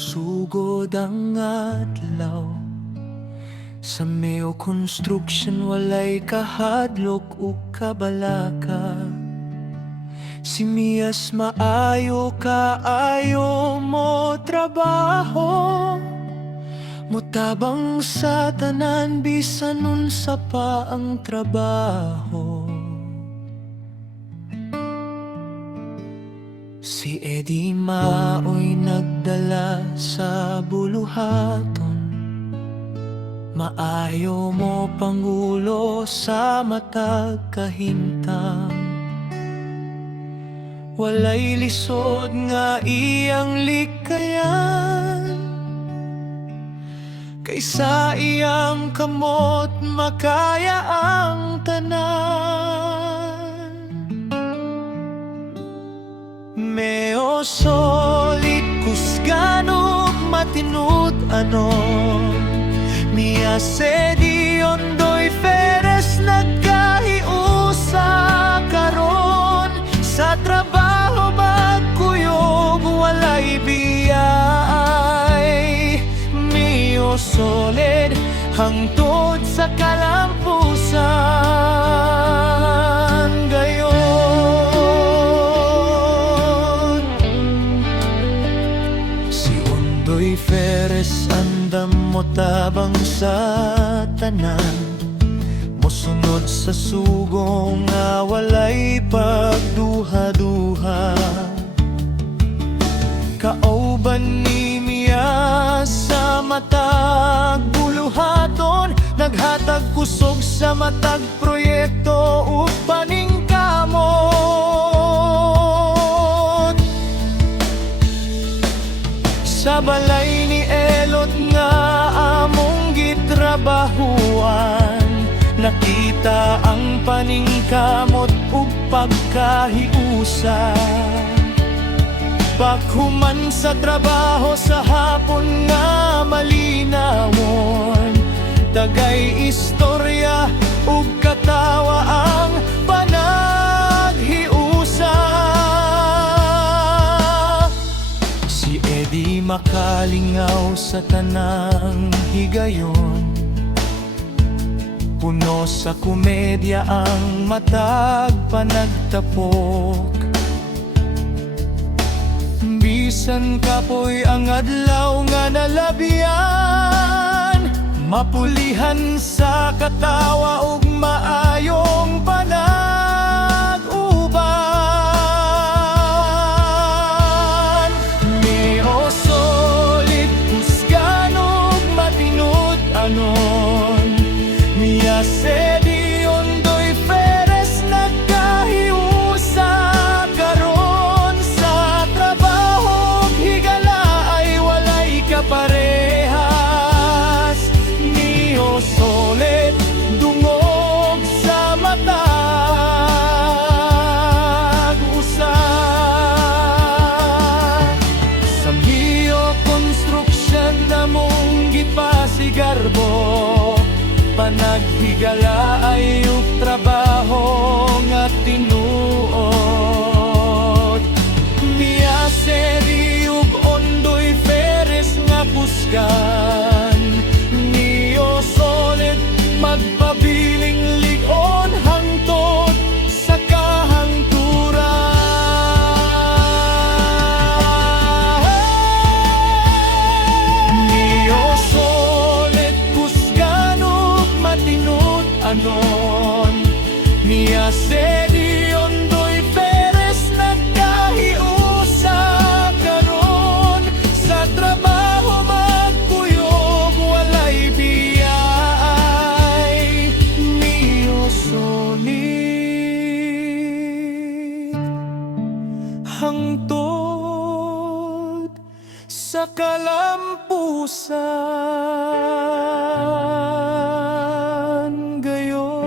Nagsugod ang adlaw sa meo construction, walay kahadlok ug kabalaka. Si Mias maayo kaayo mo trabaho, mutabang sa tanan bisan unsa pa ang trabaho. Si Eddie Mao'y nagdala sa buluhaton, maayo mo pangulo sa matag kahimtang. Walay lisod nga iyang likayan, kaysa iyang kamot makaya ang tanan. Meo solid kusganok matinut ano, Mia Sedi Ondoy Feres nagkahiusa karon. Sa trabaho magkuyog walay biyay, Mio solid hangtod sa kalampusan gayon. Si Ondoy Feres andam mo tabang sa tanan, mosunod sa sugong nga walay pagduha-duha. Kauban ni Mia sa matag buluhaton, naghatag kusog sa matag proyekto ug paningkamot. Sa balay ni Elot nga among gitrabahuan, nakita ang paningkamot ug pagkahiusa. Paghuman sa trabaho sa hapon nga malinawon, dagay istorya ug katawa ang panaghiusa. Si Eddie makalingaw sa tanang higayon, puno sa komedya ang matag panagtapok. Bisan kapoy ang adlaw nga nalabian, mapulihan sa katawa ug maayong panag-uban. Meo solid kusganog matinut anon, Mia Sedi Ondoy Feres nagkahiusa karon. Sa trabaho higala ay walay kaparehas, Mio solid dungog sa matag usa. Sa Mio construction namong gipasigarbo, panaghigala ay ug trabaho nga tinuod. Mia Sedi ug Ondoy Feres nga kusgan, Mio solid magpabiling lig-on hangtod sa kahangturan. Mio solid kusganog matinut anon, Mia Sedi Ondoy Feres nagkahiusa karon. Sa trabaho magkuyog walay biyay, Mio solid hangtod sa kalampusan gayon.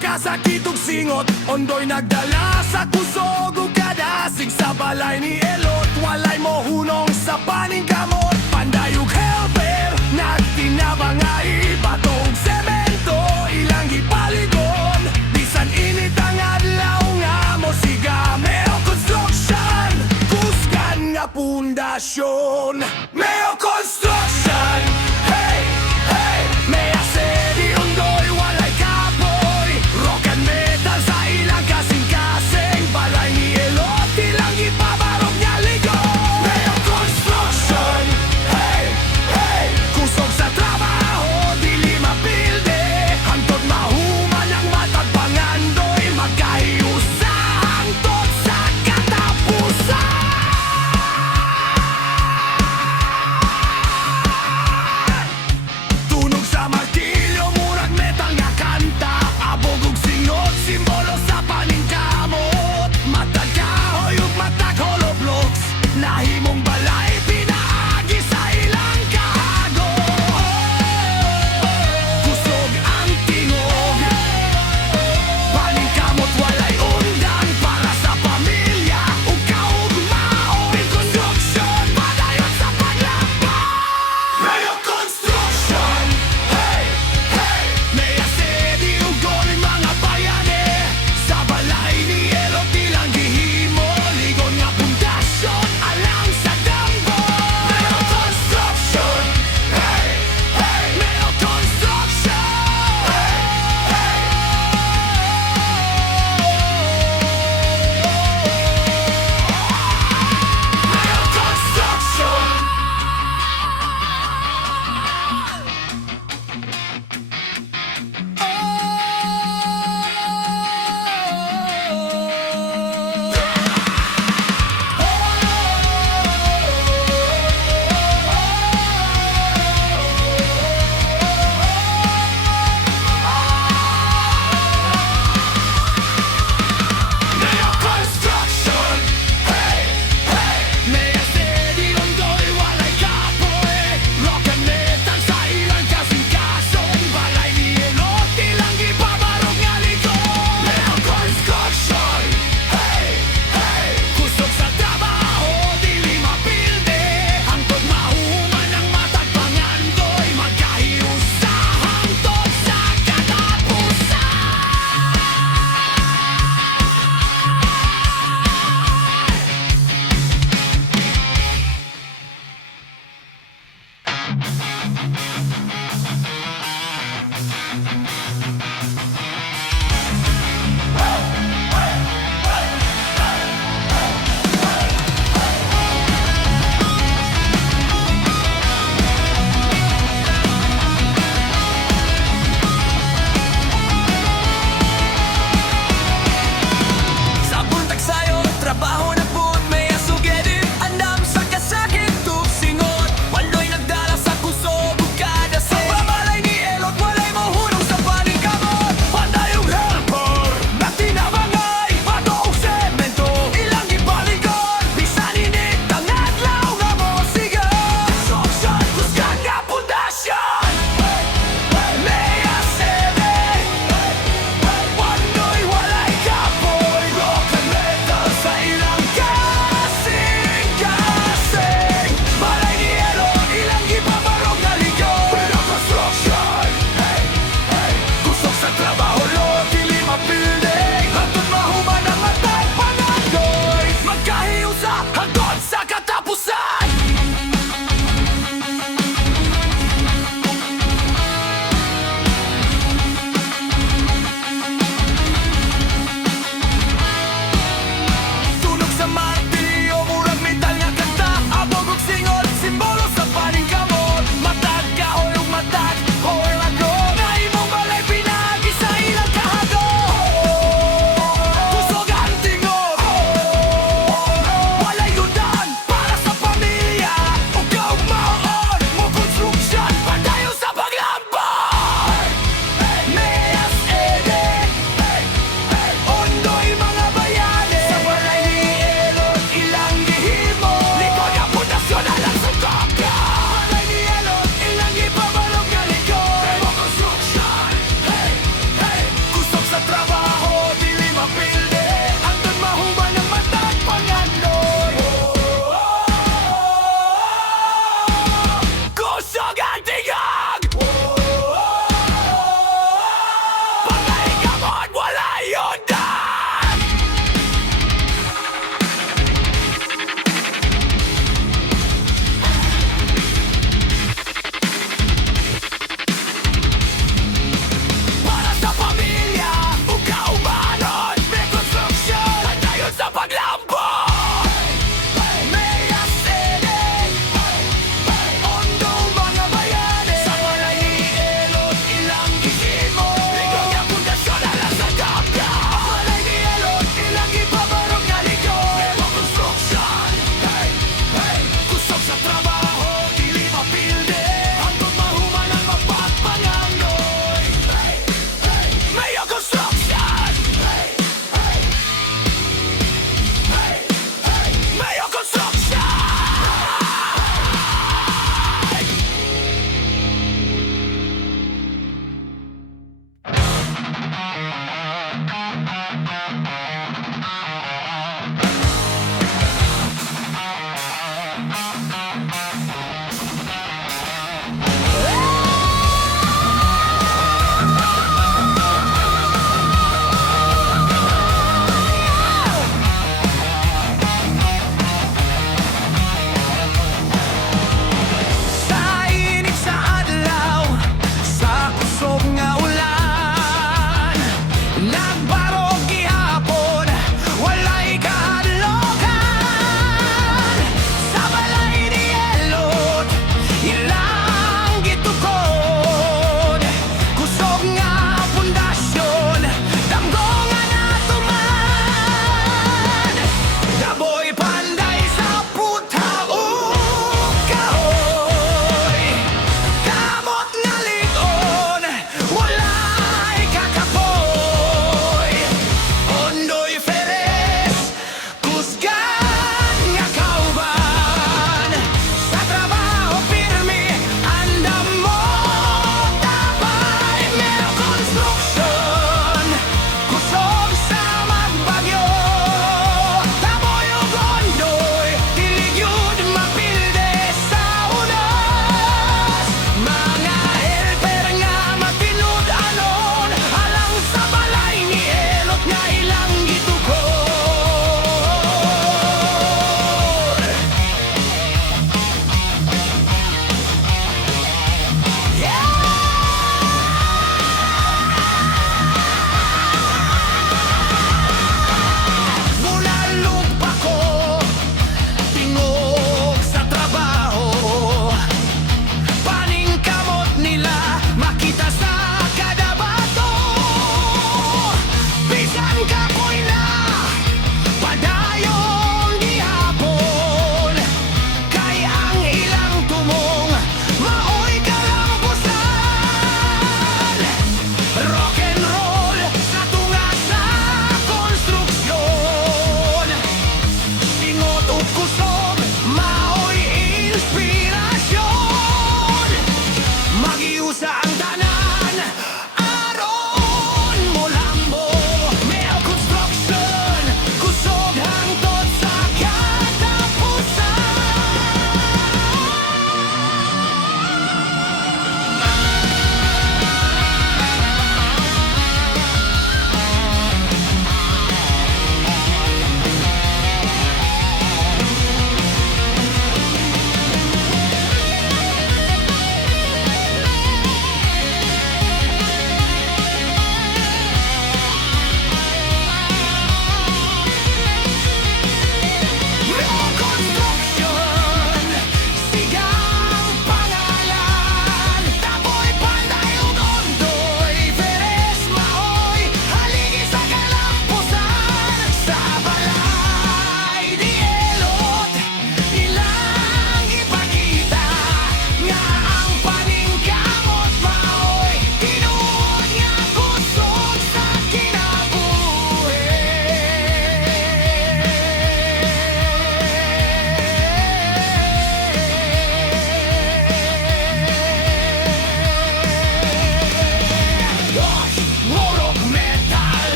kasakit ug singot Ondoy nagdala sa kusog ug kadasig sa balay ni Elot Walay mo hunong sa paning kamot Panday ug helper, nagtinabang nga ibat